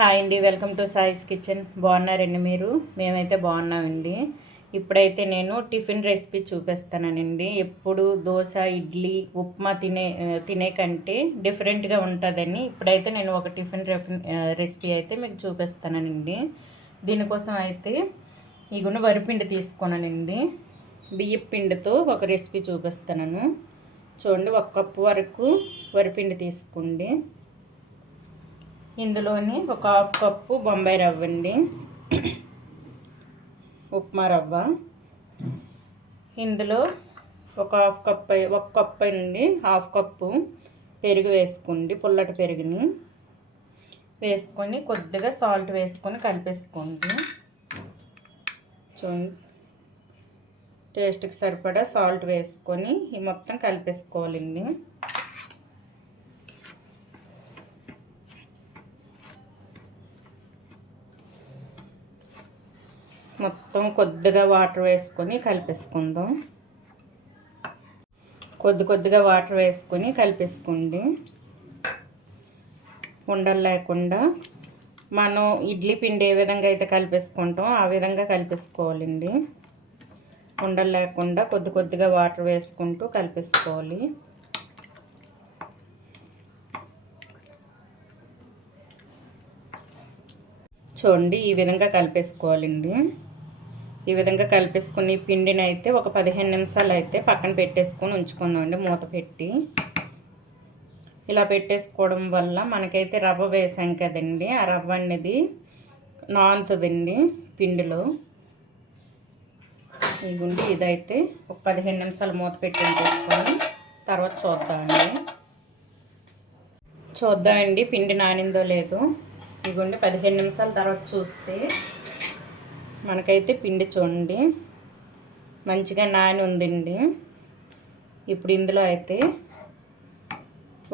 Hi అండి welcome to సాయిస్ kitchen. బాగున్నారండి మీరు? మేమైతే బాగున్నామండి. ఇప్పుడైతే నేను టిఫిన్ రెసిపీ చూపిస్తానండి. ఎప్పుడు దోశ ఇడ్లీ ఉప్మా తినే తినే కంటే డిఫరెంట్గా ఉంటుందని ఇప్పుడైతే నేను ఒక టిఫిన్ రెఫిన్ రెసిపీ అయితే మీకు చూపిస్తానండి. దీనికోసం అయితే ఇగున్న వరిపిండి తీసుకున్నానండి బియ్యపు పిండితో ఒక రెసిపీ చూపిస్తాను చూడండి ఒక కప్పు వరకు వరిపిండి తీసుకోండి. ఇందులోని ఒక హాఫ్ కప్పు బొంబాయి రవ్వ అండి. ఉప్మా రవ్వ. ఇందులో ఒక హాఫ్ కప్ ఒక కప్ అండి హాఫ్ కప్పు పెరుగు వేసుకోండి పుల్లటి పెరుగుని. వేసుకొని కొద్దిగా సాల్ట్ వేసుకొని కలిపేసుకోండి. చూడండి. టేస్ట్కి సరిపడా సాల్ట్ వేసుకొని ఈ మొత్తం కలిపేసుకోవాలండి. మొత్తం కొద్దిగా వాటర్ వేసుకొని కలిపేసుకుందాం. కొద్ది కొద్దిగా వాటర్ వేసుకొని కలిపేసుకోండి. ఉండలు లేకుండా. మనం ఇడ్లీ పిండి ఏ విధంగా అయితే కలిపేసుకుంటాం ఆ విధంగా కలిపేసుకోవాలండి. ఉండలు లేకుండా కొద్ది కొద్దిగా వాటర్ వేసుకుంటూ కలిపేసుకోవాలి. చూడండి ఈ విధంగా కలిపేసుకోవాలండి. ఈ విధంగా కలిపేసుకుని పిండిని అయితే ఒక పదిహేను నిమిషాలు అయితే పక్కన పెట్టేసుకొని ఉంచుకుందామండి. మూత పెట్టి ఇలా పెట్టేసుకోవడం వల్ల మనకైతే రవ్వ వేసాం కదండి. ఆ రవ్వ అనేది నానుతుందండి పిండిలో. ఈ గుండి ఇదైతే ఒక పదిహేను నిమిషాలు మూత పెట్టి ఉంచేసుకొని తర్వాత చూద్దామండి. చూద్దామండి పిండి నానిందో లేదో. గుండి పదిహేను నిమిషాల తర్వాత చూస్తే మనకైతే పిండి చూడండి. మంచిగా నాని ఉందండి. ఇప్పుడు ఇందులో అయితే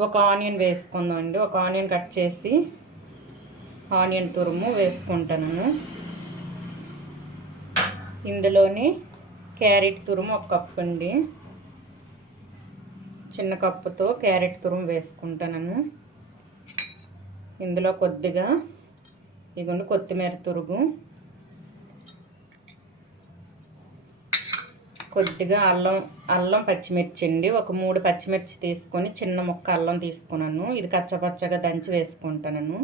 ఒక ఆనియన్ వేసుకుందామండి. ఒక ఆనియన్ కట్ చేసి ఆనియన్ తురుము వేసుకుంటాను ఇందులోని క్యారెట్ తురుము ఒక కప్పు అండి. చిన్న కప్పుతో క్యారెట్ తురుము వేసుకుంటాను ఇందులో కొద్దిగా ఇదిగోండి కొత్తిమీర తురుగు కొద్దిగా అల్లం అల్లం పచ్చిమిర్చి అండి. ఒక మూడు పచ్చిమిర్చి తీసుకొని చిన్న ముక్క అల్లం తీసుకున్నాను. ఇది కచ్చపచ్చగా దంచి వేసుకుంటాను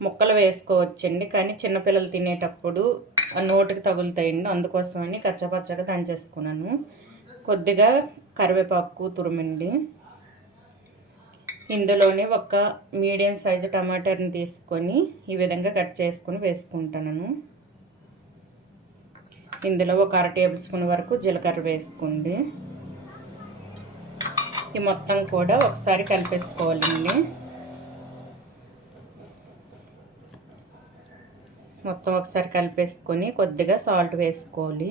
ముక్కలు వేసుకోవచ్చండి. కానీ చిన్నపిల్లలు తినేటప్పుడు నోటికి తగులుతాయండి. అందుకోసమని కచ్చపచ్చగా దంచేసుకున్నాను. కొద్దిగా కరివేపాకు తురుమండి. ఇందులోనే ఒక మీడియం సైజు టమాటాని తీసుకొని ఈ విధంగా కట్ చేసుకొని వేసుకుంటాను ఇందులో ఒక అర టేబుల్ స్పూన్ వరకు జీలకర్ర వేసుకోండి. ఈ మొత్తం కూడా ఒకసారి కలిపేసుకోవాలండి. మొత్తం ఒకసారి కలిపేసుకొని కొద్దిగా సాల్ట్ వేసుకోవాలి.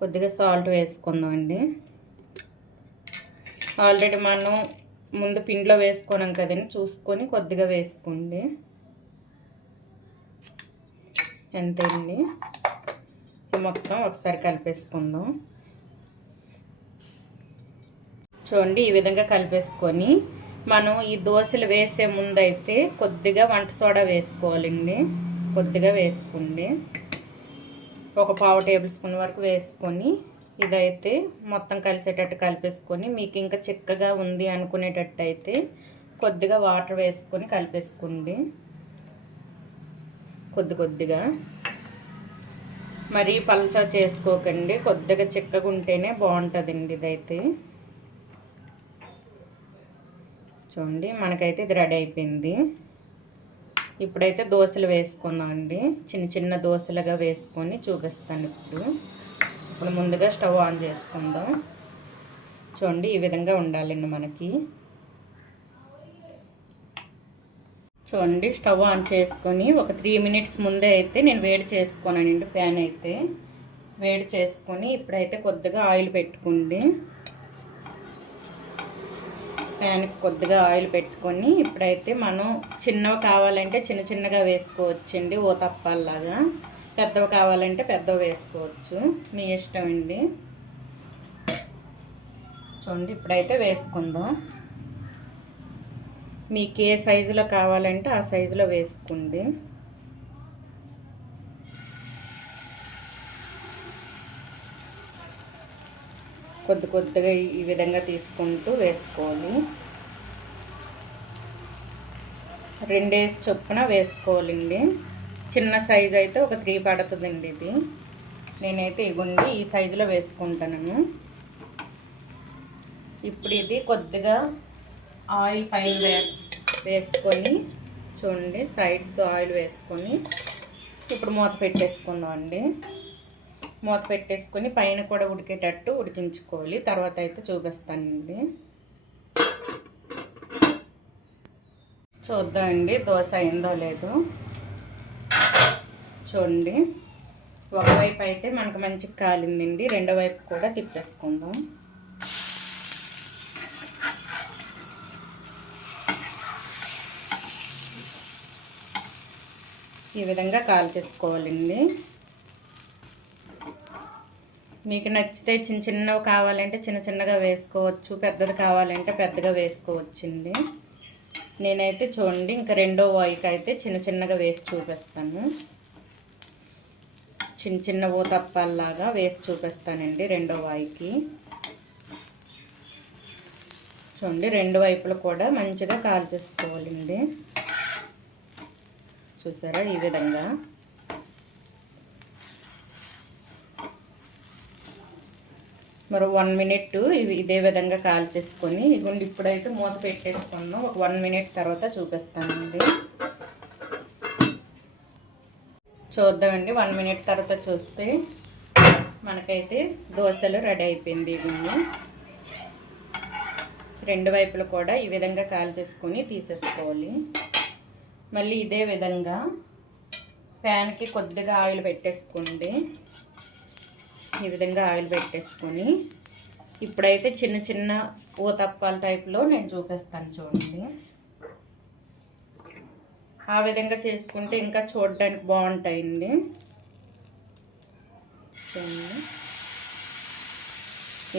కొద్దిగా సాల్ట్ వేసుకుందామండి. ఆల్రెడీ మనం ముందు పిండిలో వేసుకున్నాం కదండి చూసుకొని కొద్దిగా వేసుకోండి. అంతే అండి మొత్తం ఒకసారి కలిపేసుకుందాం. చూడండి ఈ విధంగా కలిపేసుకొని మనం ఈ దోశలు వేసే ముందు అయితే కొద్దిగా వంట సోడా వేసుకోవాలండి. కొద్దిగా వేసుకోండి. ఒక పావు టేబుల్ స్పూన్ వరకు వేసుకొని ఇదైతే మొత్తం కలిసేటట్టు కలిపేసుకొని మీకు ఇంకా చిక్కగా ఉంది అనుకునేటట్టు అయితే కొద్దిగా వాటర్ వేసుకొని కలిపేసుకోండి. కొద్ది కొద్దిగా. మరీ పల్చా చేసుకోకండి. కొద్దిగా చిక్కగా ఉంటేనే బాగుంటుందండి ఇదైతే. చూడండి మనకైతే ఇది రెడీ అయిపోయింది. ఇప్పుడైతే దోశలు వేసుకుందామండి. చిన్న చిన్న దోశలుగా వేసుకొని చూపిస్తాను ఇప్పుడు. ఇప్పుడు ముందుగా స్టవ్ ఆన్ చేసుకుందాం. చూడండి ఈ విధంగా ఉండాలండి మనకి. చూడండి స్టవ్ ఆన్ చేసుకొని ఒక త్రీ మినిట్స్ ముందే అయితే నేను వేడి చేసుకోనండి ప్యాన్ అయితే. వేడి చేసుకొని ఇప్పుడైతే కొద్దిగా ఆయిల్ పెట్టుకోండి. ప్యాన్కి కొద్దిగా ఆయిల్ పెట్టుకొని ఇప్పుడైతే మనం చిన్నవి కావాలంటే చిన్న చిన్నగా వేసుకోవచ్చండి ఓ తప్పాల్లాగా. పెద్దవి కావాలంటే పెద్దవి వేసుకోవచ్చు. మీ ఇష్టం అండి. చూడండి ఇప్పుడైతే వేసుకుందాం. మీకు ఏ సైజులో కావాలంటే ఆ సైజులో వేసుకోండి. కొద్ది కొద్దిగా ఈ విధంగా తీసుకుంటూ వేసుకోవాలి. రెండేసి చొప్పున వేసుకోవాలండి. చిన్న సైజు అయితే ఒక త్రీ పడుతుందండి ఇది. నేనైతే ఇవ్వండి ఈ సైజులో వేసుకుంటాను. ఇప్పుడు ఇది కొద్దిగా ఆయిల్ పైన వే వేసుకొని చూడండి సైడ్స్ ఆయిల్ వేసుకొని ఇప్పుడు మూత పెట్టేసుకుందాం అండి. మూత పెట్టేసుకొని పైన కూడా ఉడికేటట్టు ఉడికించుకోవాలి. తర్వాత అయితే చూపిస్తానండి. చూద్దామండి దోశ అయిందో లేదో. చూడండి ఒకవైపు అయితే మనకు మంచిగా కాలిందండి. రెండో వైపు కూడా తిప్పేసుకుందాం. ఈ విధంగా కాల్ చేసుకోవాలండి. మీకు నచ్చితే చిన్న చిన్నవి కావాలంటే చిన్న చిన్నగా వేసుకోవచ్చు పెద్దది కావాలంటే పెద్దగా వేసుకోవచ్చండి. నేనైతే చూడండి ఇంకా రెండో వాయికి అయితే చిన్న చిన్నగా వేసి చూపిస్తాను. చిన్న చిన్న ఊతప్పాల్లాగా వేసి చూపిస్తానండి రెండో వాయికి. చూడండి రెండు వైపులు కూడా మంచిగా కాల్ చేసుకోవాలండి. చూసారా ఈ విధంగా? మరి వన్ మినిట్ ఇవి ఇదే విధంగా కాల్ చేసుకొని ఇదిగోండి ఇప్పుడైతే మూత పెట్టేసుకుందాం. ఒక వన్ మినిట్ తర్వాత చూపిస్తానండి. చూద్దామండి వన్ మినిట్ తర్వాత చూస్తే మనకైతే దోశలు రెడీ అయిపోయింది ఇవన్నీ రెండు వైపులు కూడా ఈ విధంగా కాల్ చేసుకొని తీసేసుకోవాలి. మళ్ళీ ఇదే విధంగా ప్యాన్కి కొద్దిగా ఆయిల్ పెట్టేసుకోండి. ఈ విధంగా ఆయిల్ పెట్టేసుకొని ఇప్పుడైతే చిన్న చిన్న ఊతప్పాల టైప్లో నేను చూపిస్తాను చూడండి. ఆ విధంగా చేసుకుంటే ఇంకా చూడడానికి బాగుంటాయండి.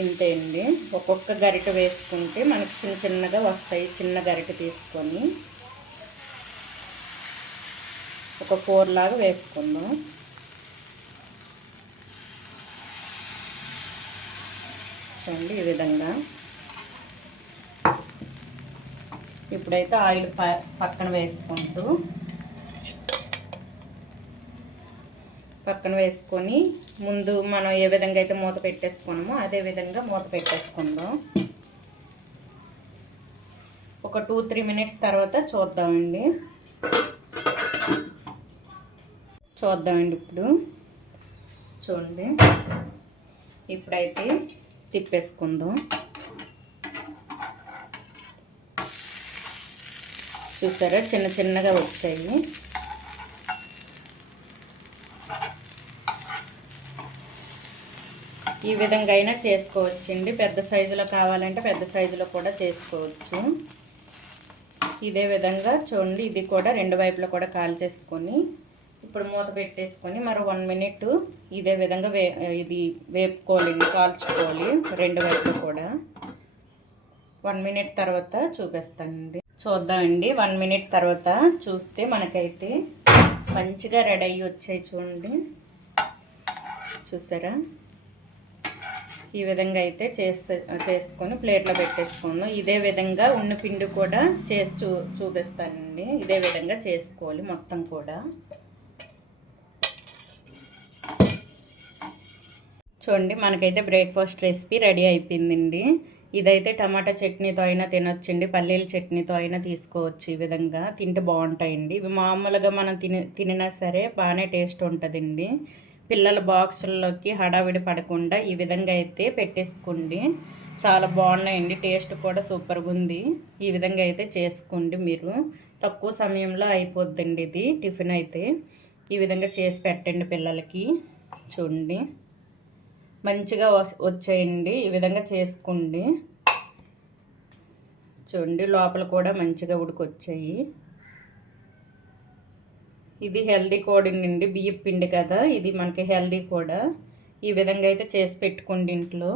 ఇంతే అండి. ఒక్కొక్క గరిట వేసుకుంటే మనకి చిన్న చిన్నగా వస్తాయి చిన్న గరిట తీసుకొని. ఒక ఫోర్ లాగా వేసుకుందాం. చూడండి ఈ విధంగా. ఇప్పుడైతే ఆయిల్ పక్కన వేసుకుంటూ. పక్కన వేసుకొని ముందు మనం ఏ విధంగా అయితే మూత పెట్టేసుకున్నామో అదే విధంగా మూత పెట్టేసుకుందాం. ఒక టూ త్రీ మినిట్స్ తర్వాత చూద్దామండి. చూద్దామండి ఇప్పుడు. చూడండి. ఇప్పుడైతే తిప్పేసుకుందాం. చూసారా? చిన్న చిన్నగా వచ్చాయి. ఈ విధంగా అయినా చేసుకోవచ్చండి. పెద్ద సైజులో కావాలంటే పెద్ద సైజులో కూడా చేసుకోవచ్చు. ఇదే విధంగా చూడండి. ఇది కూడా రెండు వైపులో కూడా కాల్ చేసుకొని ఇప్పుడు మూత పెట్టేసుకొని మరో వన్ మినిట్ ఇదే విధంగా వే ఇది వేపుకోవాలి కాల్చుకోవాలి రెండు వైపులు కూడా. వన్ మినిట్ తర్వాత చూపిస్తానండి. చూద్దామండి. వన్ మినిట్ తర్వాత చూస్తే మనకైతే మంచిగా రెడీ అయ్యి వచ్చాయి చూడండి. చూసారా? ఈ విధంగా అయితే చేస్తే చేసుకొని ప్లేట్లో పెట్టేసుకుందాం. ఇదే విధంగా ఉన్న పిండి కూడా చేసి చూ చూపిస్తానండి. ఇదే విధంగా చేసుకోవాలి మొత్తం కూడా. చూడండి మనకైతే బ్రేక్ఫాస్ట్ రెసిపీ రెడీ అయిపోయిందండి. ఇదైతే టమాటా చట్నీతో అయినా తినొచ్చండి పల్లీల చట్నీతో అయినా తీసుకోవచ్చు ఈ విధంగా. తింటే బాగుంటాయండి. ఇవి మామూలుగా మనం తిని తినినా సరే బాగానే టేస్ట్ ఉంటుందండి. పిల్లల బాక్సుల్లోకి హడావిడి పడకుండా ఈ విధంగా అయితే పెట్టేసుకోండి. చాలా బాగున్నాయండి టేస్ట్ కూడా సూపర్గా ఉంది. ఈ విధంగా అయితే చేసుకోండి మీరు. తక్కువ సమయంలో అయిపోద్దండి ఇది టిఫిన్ అయితే. ఈ విధంగా చేసి పెట్టండి పిల్లలకి. చూడండి. మంచిగా వచ్చేయండి. ఈ విధంగా చేసుకోండి. చూడండి లోపల కూడా మంచిగా ఉడికొచ్చాయి. ఇది హెల్దీ కోడినండి బియ్యం పిండి కదా. ఇది మనకి హెల్దీ కూడా. ఈ విధంగా అయితే చేసి పెట్టుకోండి ఇంట్లో.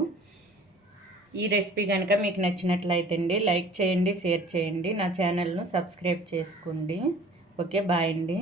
ఈ రెసిపీ కనుక మీకు నచ్చినట్లయితే అండి లైక్ చేయండి షేర్ చేయండి. నా ఛానల్ను సబ్స్క్రైబ్ చేసుకోండి. ఓకే బాయ్ అండి.